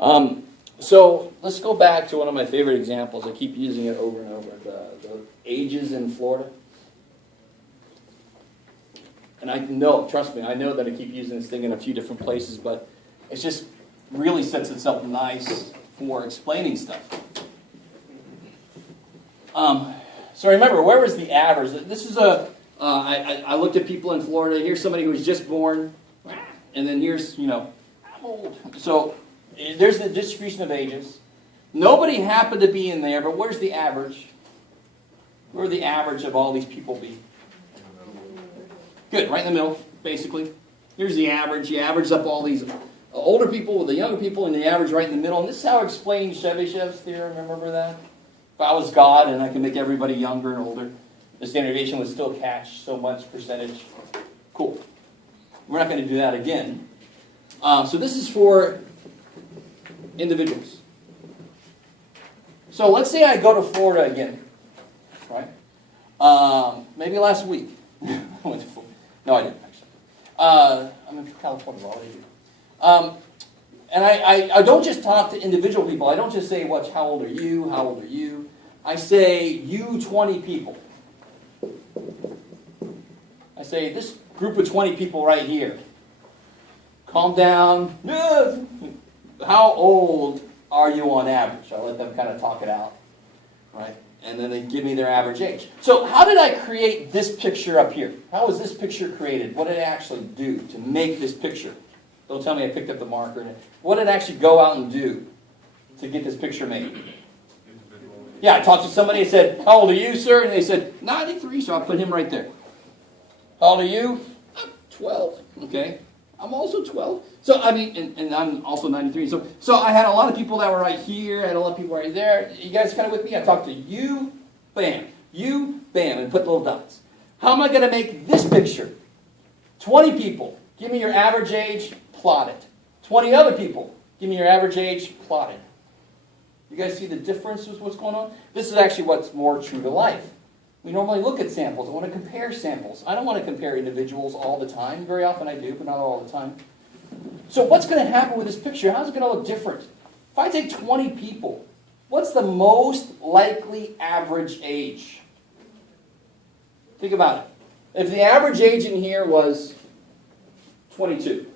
So let's go back to one of my favorite examples. I keep using it over and over. The ages in Florida. And I know, trust me, I know that I keep using this thing in a few different places, but it just really sets itself nice for explaining stuff. So remember, where was the average? This is I looked at people in Florida. Here's somebody who was just born, and then here's, how old. So there's the distribution of ages. Nobody happened to be in there, but where's the average? Where would the average of all these people be? Good, right in the middle, basically. Here's the average. You average up all these older people with the younger people, and the average right in the middle. And this is how I explain Chebyshev's theorem. Remember that? If I was God and I could make everybody younger and older, the standard deviation would still catch so much percentage. Cool. We're not going to do that again. So this is for individuals. So let's say I go to Florida again, right? Maybe last week. I went to Florida. No, I didn't, actually. I'm in California. What do I do? And I don't just talk to individual people. I don't just say, how old are you? How old are you? I say, you 20 people. I say, this group of 20 people right here. Calm down. How old are you on average? I let them kind of talk it out, right? And then they give me their average age. So how did I create this picture up here? How was this picture created? What did I actually do to make this picture? Don't tell me I picked up the marker. What did I actually go out and do to get this picture made? Yeah, I talked to somebody and said, how old are you, sir? And they said, 93, so I'll put him right there. How old are you? I'm 12. Okay. I'm also 12. So, and I'm also 93. So I had a lot of people that were right here. I had a lot of people right there. You guys kind of with me? I talked to you, bam. You, bam, and put little dots. How am I going to make this picture? 20 people. Give me your average age, plot it. 20 other people. Give me your average age, plot it. You guys see the difference with what's going on? This is actually what's more true to life. We normally look at samples. I want to compare samples. I don't want to compare individuals all the time. Very often I do, but not all the time. So what's going to happen with this picture? How's it going to look different? If I take 20 people, what's the most likely average age? Think about it. If the average age in here was 22,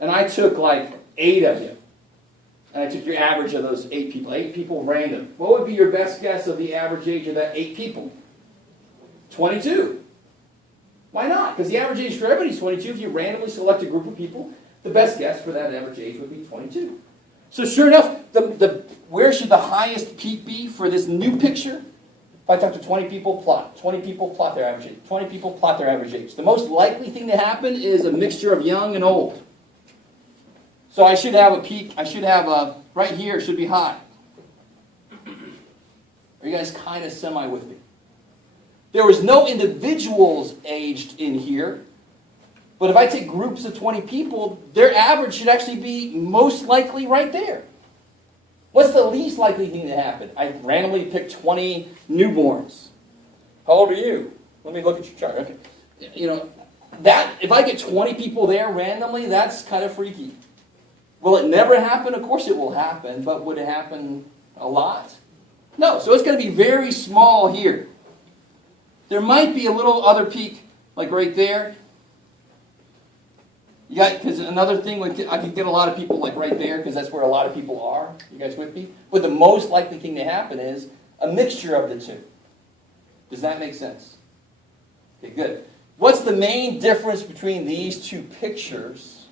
and I took like 8 of you, and I took your average of those 8 people random, what would be your best guess of the average age of that 8 people? 22. Why not? Because the average age for everybody is 22. If you randomly select a group of people, the best guess for that average age would be 22. So sure enough, where should the highest peak be for this new picture? If I talk to 20 people, plot. 20 people, plot their average age. 20 people, plot their average age. The most likely thing to happen is a mixture of young and old. So I should have a peak. I should have right here should be high. Are you guys kind of semi with me? There was no individuals aged in here. But if I take groups of 20 people, their average should actually be most likely right there. What's the least likely thing to happen? I randomly picked 20 newborns. How old are you? Let me look at your chart. Okay. That if I get 20 people there randomly, that's kind of freaky. Will it never happen? Of course it will happen, but would it happen a lot? No, so it's going to be very small here. There might be a little other peak, like right there. Because another thing, I could get a lot of people like right there, because that's where a lot of people are. You guys with me? But the most likely thing to happen is a mixture of the two. Does that make sense? Okay, good. What's the main difference between these two pictures?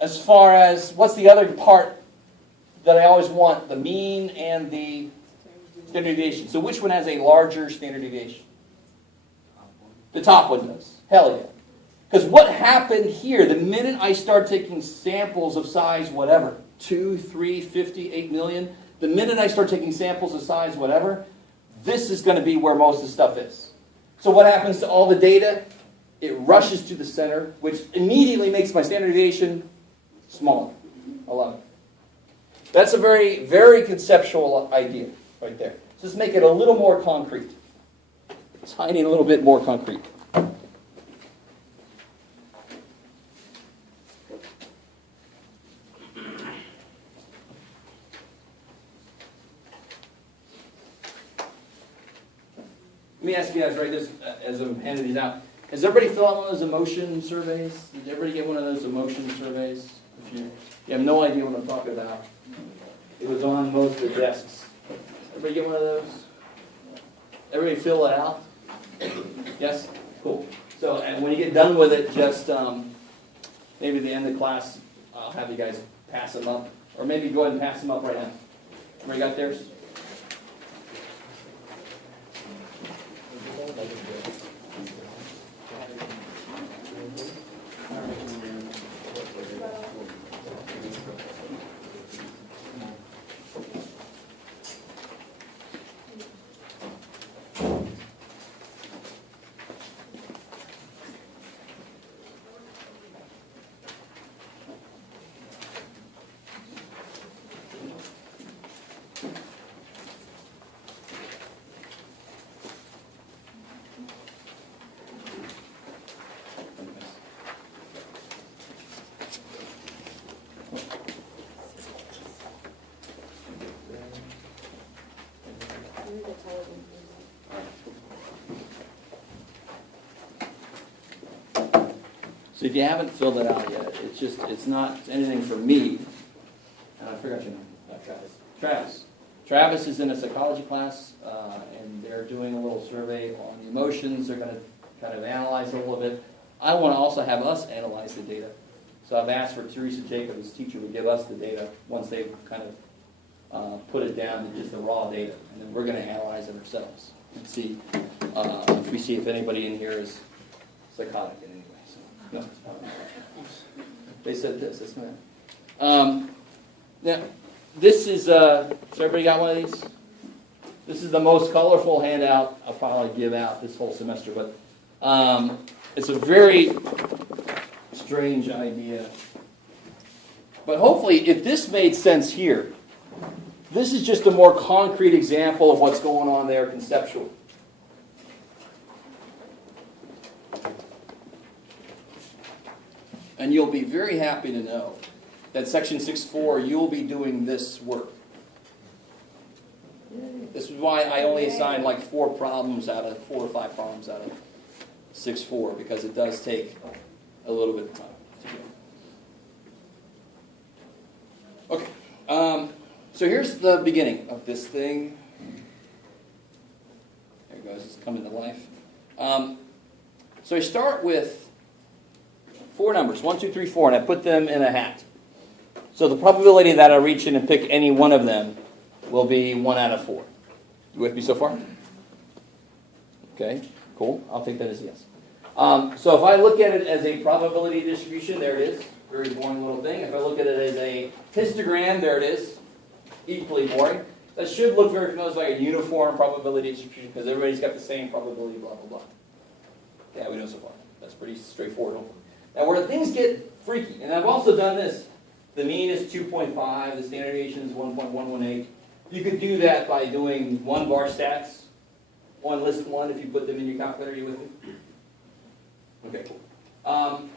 As far as, what's the other part that I always want? The mean and the standard deviation. So which one has a larger standard deviation? The top one does. Hell yeah. Because what happened here, the minute I start taking samples of size whatever, 2, 3, 50, 8 million, the minute I start taking samples of size whatever, this is going to be where most of the stuff is. So what happens to all the data? It rushes to the center, which immediately makes my standard deviation smaller. I love it. That's a very, very conceptual idea right there. So let's make it a little more concrete. Tiny little bit more concrete. Let me ask you guys, right, this, as I'm handing these out. Has everybody filled out one of those emotion surveys? Did everybody get one of those emotion surveys? If you have no idea what I'm talking about, it was on most of the desks. Everybody get one of those? Everybody fill it out? Yes? Cool. So, and when you get done with it, just maybe at the end of class, I'll have you guys pass them up. Or maybe go ahead and pass them up right now. Everybody got theirs? So if you haven't filled it out yet, it's not anything for me. And I forgot your name, Travis. Travis. Travis is in a psychology class, and they're doing a little survey on the emotions. They're going to kind of analyze it a little bit. I want to also have us analyze the data. So I've asked for Teresa Jacobs, teacher, to give us the data once they've kind of put it down to just the raw data. And then we're going to analyze it ourselves and see if anybody in here is psychotic in any way. So, no. They said this, isn't it? Now, this is, so everybody got one of these? This is the most colorful handout I'll probably give out this whole semester, but it's a very strange idea. But hopefully, if this made sense here, this is just a more concrete example of what's going on there conceptually. And you'll be very happy to know that section 6.4, you'll be doing this work. This is why I only assign like 4 or 5 problems out of 6.4, because it does take a little bit of time to do. Okay, so here's the beginning of this thing. There it goes, it's coming to life. So I start with 4 numbers, 1, 2, 3, 4, and I put them in a hat. So the probability that I reach in and pick any one of them will be 1 out of 4. You with me so far? Okay, cool. I'll take that as a yes. So if I look at it as a probability distribution, there it is. Very boring little thing. If I look at it as a histogram, there it is. Equally boring. That should look very familiar, like a uniform probability distribution, because everybody's got the same probability, blah, blah, blah. Yeah, we know so far. That's pretty straightforward. Now where things get freaky, and I've also done this. The mean is 2.5, the standard deviation is 1.118. You could do that by doing 1 bar stats, 1 list 1 if you put them in your calculator. Are you with me? Okay, cool.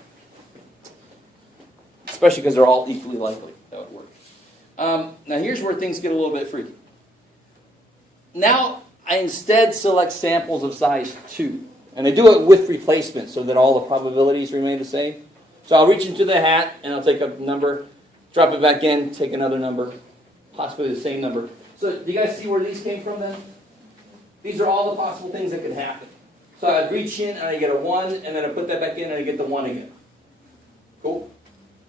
Especially because they're all equally likely. That would work. Now here's where things get a little bit freaky. Now I instead select samples of size 2. And I do it with replacement so that all the probabilities remain the same. So I'll reach into the hat and I'll take a number, drop it back in, take another number, possibly the same number. So do you guys see where these came from then? These are all the possible things that could happen. So I'd reach in and I get a 1, and then I put that back in and I get the 1 again. Cool?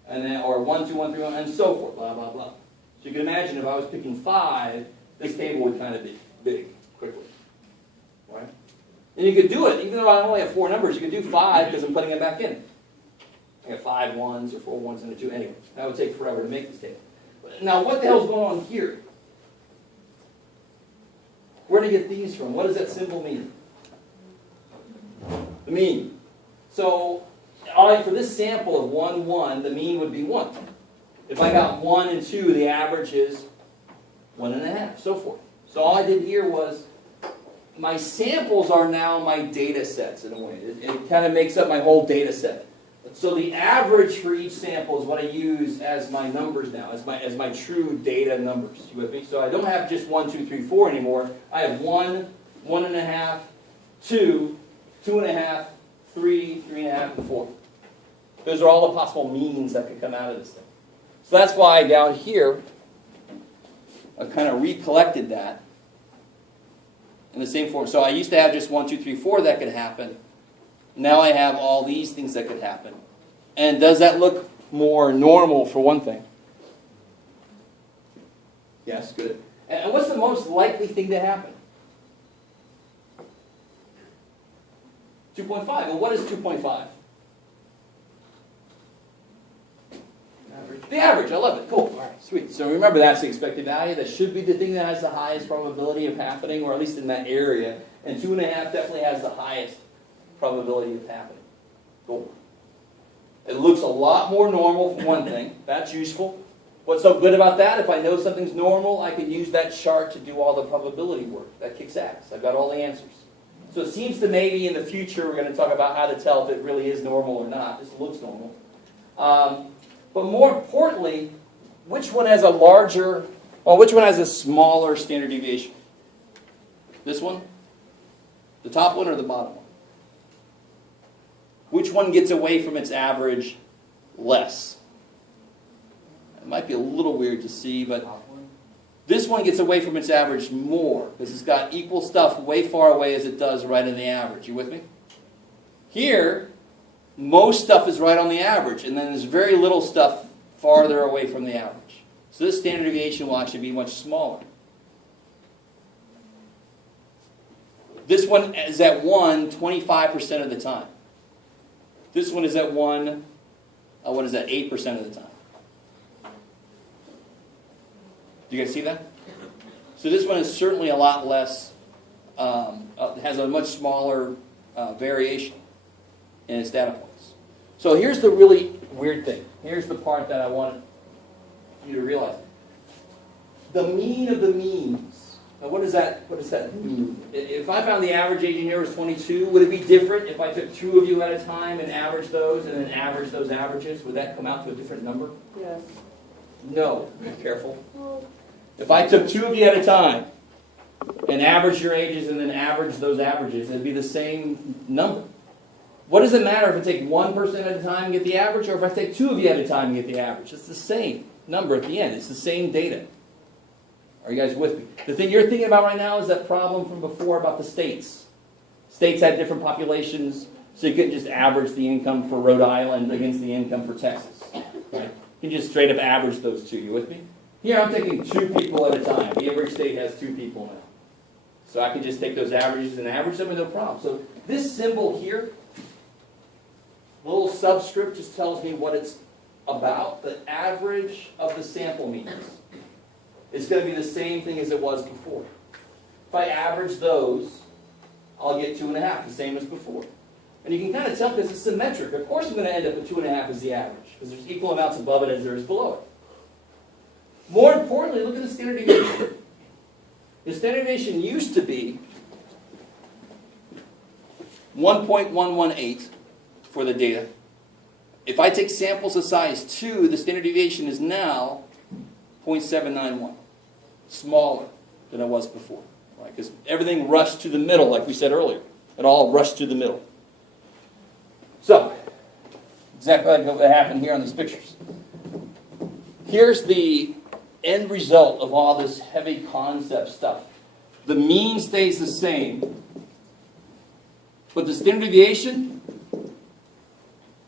And then, or 1, 2, 1, 3, 1, and so forth, blah, blah, blah. So you can imagine if I was picking 5, this table would kind of be big quickly. Right? And you could do it, even though I only have 4 numbers, you could do 5 because I'm putting it back in. I got 5 1s or 4 1s and a 2. Anyway, that would take forever to make this table. Now, what the hell's going on here? Where do you get these from? What does that symbol mean? The mean. So, for this sample of 1, 1, the mean would be 1. If I got 1 and 2, the average is 1.5, so forth. So all I did here was, my samples are now my data sets in a way. It kind of makes up my whole data set. So the average for each sample is what I use as my numbers now, as my true data numbers. You with me? So I don't have just 1, 2, 3, 4 anymore. I have 1, 1.5, 2, 2.5, 3, 3.5, and 4. Those are all the possible means that could come out of this thing. So that's why down here, I kind of recollected that in the same form. So I used to have just 1, 2, 3, 4 that could happen. Now I have all these things that could happen. And does that look more normal for one thing? Yes, good. And what's the most likely thing to happen? 2.5. And what is 2.5? The average. I love it. Cool. All right, sweet. So remember, that's the expected value. That should be the thing that has the highest probability of happening, or at least in that area. And 2.5 definitely has the highest probability of happening. Cool. It looks a lot more normal for one thing. That's useful. What's so good about that? If I know something's normal, I can use that chart to do all the probability work. That kicks ass. I've got all the answers. So it seems to maybe in the future we're going to talk about how to tell if it really is normal or not. This looks normal. But more importantly, which one has a larger, well, which one has a smaller standard deviation? This one? The top one or the bottom one? Which one gets away from its average less? It might be a little weird to see, but this one gets away from its average more because it's got equal stuff way far away as it does right in the average. You with me? Here, most stuff is right on the average, and then there's very little stuff farther away from the average. So this standard deviation will actually be much smaller. This one is at 1 25% of the time. This one is at 1, what is that, 8% of the time. Do you guys see that? So this one is certainly a lot less, has a much smaller variation in its data points. So here's the really weird thing. Here's the part that I want you to realize. The mean of the means. Now what does that mean? If I found the average age in here was 22, would it be different if I took 2 of you at a time and averaged those and then averaged those averages? Would that come out to a different number? Yes. No. Be careful. If I took 2 of you at a time and averaged your ages and then averaged those averages, it'd be the same number. What does it matter if I take 1 person at a time and get the average, or if I take 2 of you at a time and get the average? It's the same number at the end. It's the same data. Are you guys with me? The thing you're thinking about right now is that problem from before about the states. States had different populations, so you couldn't just average the income for Rhode Island against the income for Texas. Right? You can just straight up average those two. You with me? Here I'm taking 2 people at a time. Every state has 2 people now. So I can just take those averages and average them with no problem. So this symbol here, little subscript, just tells me what it's about. The average of the sample means. It's going to be the same thing as it was before. If I average those, I'll get 2.5, the same as before. And you can kind of tell because it's symmetric. Of course I'm going to end up with 2.5 as the average, because there's equal amounts above it as there is below it. More importantly, look at the standard deviation. The standard deviation used to be 1.118 for the data. If I take samples of size 2, the standard deviation is now 0.791. Smaller than it was before. Right? Because everything rushed to the middle, like we said earlier. It all rushed to the middle. So, exactly like what happened here on these pictures. Here's the end result of all this heavy concept stuff. The mean stays the same, but the standard deviation,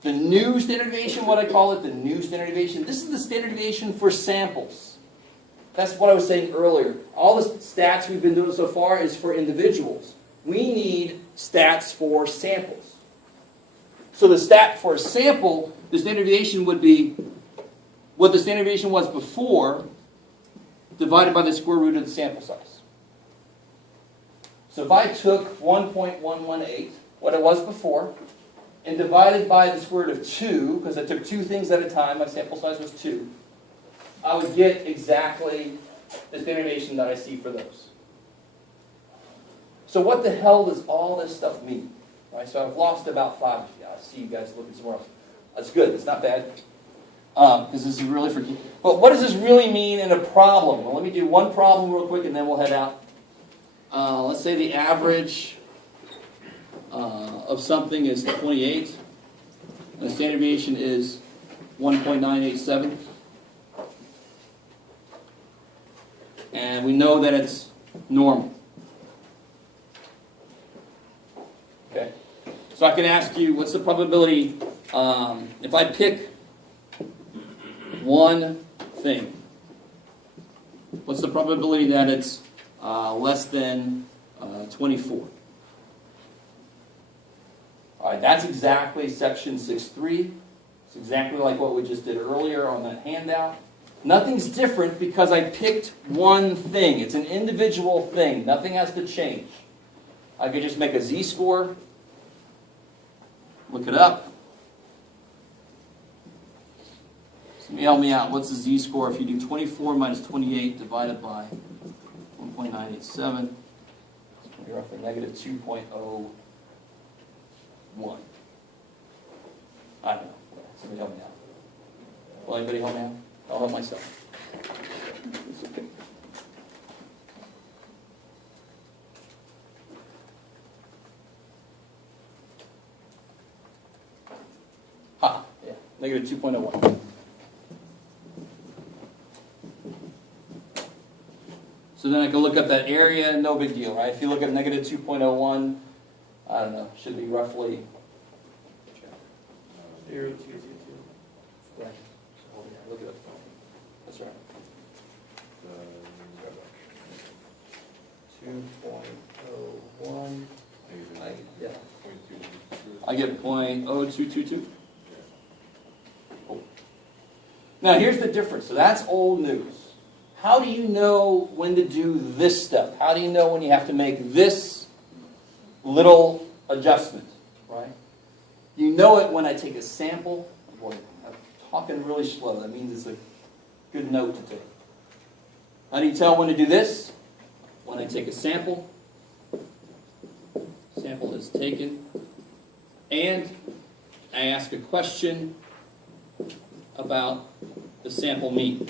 the new standard deviation, what I call it, the new standard deviation, this is the standard deviation for samples. That's what I was saying earlier. All the stats we've been doing so far is for individuals. We need stats for samples. So the stat for a sample, the standard deviation would be what the standard deviation was before divided by the square root of the sample size. So if I took 1.118, what it was before, and divided by the square root of 2, because I took 2 things at a time, my sample size was 2, I would get exactly the standard deviation that I see for those. So what the hell does all this stuff mean? Right, so I've lost about 5 of you. I see you guys looking somewhere else. That's good. It's not bad. Because this is really freaky. But what does this really mean in a problem? Well, let me do one problem real quick and then we'll head out. Let's say the average of something is 28, and the standard deviation is 1.987. And we know that it's normal. Okay. So I can ask you, what's the probability if I pick one thing? What's the probability that it's less than 24? All right, that's exactly section 6.3. It's exactly like what we just did earlier on that handout. Nothing's different because I picked one thing. It's an individual thing. Nothing has to change. I could just make a z-score, look it up. So help me out. What's the z-score if you do 24 minus 28 divided by 1.987? It's going to be roughly negative 2.01. I don't know. Somebody help me out. Will anybody help me out? I'll help myself. It's okay. Yeah, negative 2.01. So then I can look up that area, no big deal, right? If you look at negative 2.01, I don't know, should be roughly 0.222. Right. Oh, yeah, look at that. That's right. 2.01. I get 0.0222. Oh. Now here's the difference. So that's old news. How do you know when to do this step? How do you know when you have to make this little adjustment? Right? You know it when I take a sample. Boy, I'm talking really slow. That means it's a good note to take. How do you tell when to do this? When I take a sample. Sample is taken. And I ask a question about the sample mean.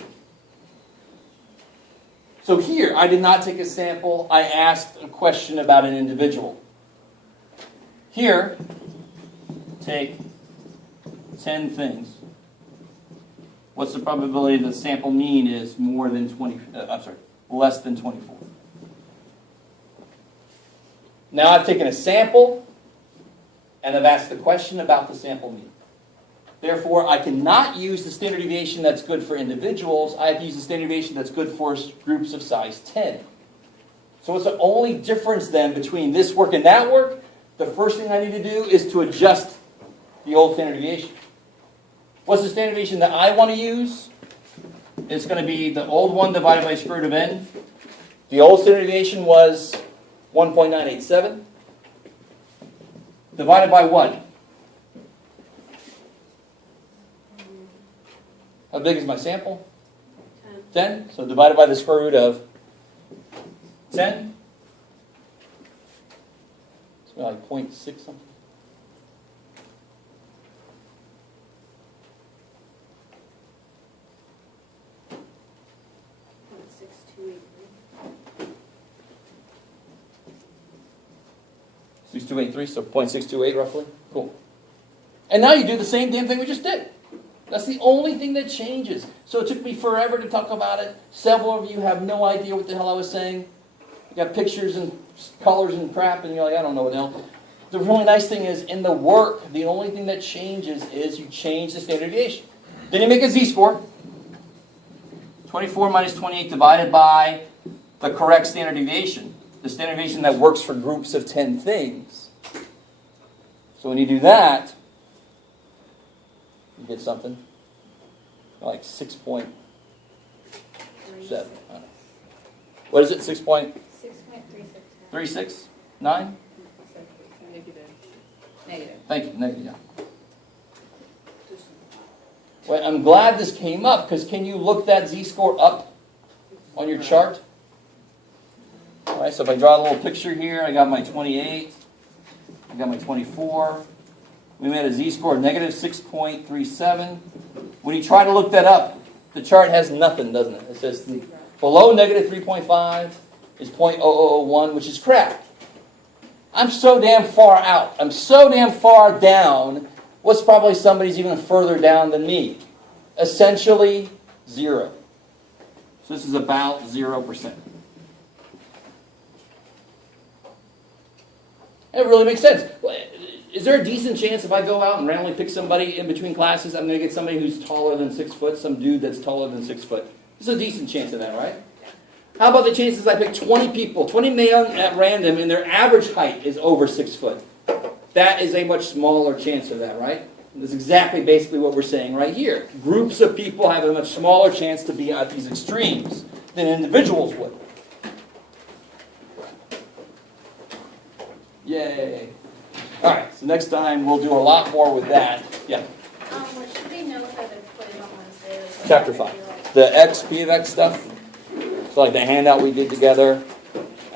So here, I did not take a sample. I asked a question about an individual. Here, take 10 things. What's the probability that the sample mean is more than less than 24? Now I've taken a sample, and I've asked the question about the sample mean. Therefore, I cannot use the standard deviation that's good for individuals. I have to use the standard deviation that's good for groups of size 10. So what's the only difference then between this work and that work? The first thing I need to do is to adjust the old standard deviation. What's the standard deviation that I want to use? It's going to be the old one divided by square root of n. The old standard deviation was 1.987. Divided by what? How big is my sample? 10. So divided by the square root of 10. It's like 0.6 something. .6283, so 0.628 roughly. Cool. And now you do the same damn thing we just did. That's the only thing that changes. So it took me forever to talk about it. Several of you have no idea what the hell I was saying. You got pictures and colors and crap, and you're like, I don't know what the hell. The really nice thing is, in the work, the only thing that changes is you change the standard deviation. Then you make a z-score. 24 minus 28 divided by the correct standard deviation. The standard deviation that works for groups of 10 things. So when you do that, you get something like 6.7. What is it? 6.36? 9? Negative. Thank you. Negative, yeah. Well, I'm glad this came up, because can you look that z-score up on your chart? All right, so if I draw a little picture here, I got my 28, I got my 24. We made a z-score of negative 6.37. When you try to look that up, the chart has nothing, doesn't it? It says below negative 3.5 is 0.0001, which is crap. I'm so damn far out. I'm so damn far down. What's probably somebody's even further down than me? Essentially, 0. So this is about 0%. It really makes sense. Is there a decent chance if I go out and randomly pick somebody in between classes, I'm going to get somebody who's taller than 6 foot, some dude that's taller than 6 foot? There's a decent chance of that, right? How about the chances I pick 20 people, 20 men at random, and their average height is over 6 foot? That is a much smaller chance of that, right? That's exactly basically what we're saying right here. Groups of people have a much smaller chance to be at these extremes than individuals would. Yay. All right, so next time we'll do a lot more with that. Yeah? What should we know for the quiz on Wednesday? Like, Chapter 5. The X, P of X stuff. So like the handout we did together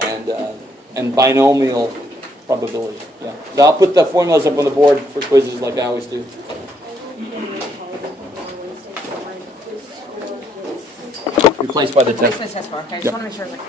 and binomial probability. Yeah. So I'll put the formulas up on the board for quizzes like I always do. Replaced by the test. Replace the test bar. Okay, I just Yep. want to make sure. Like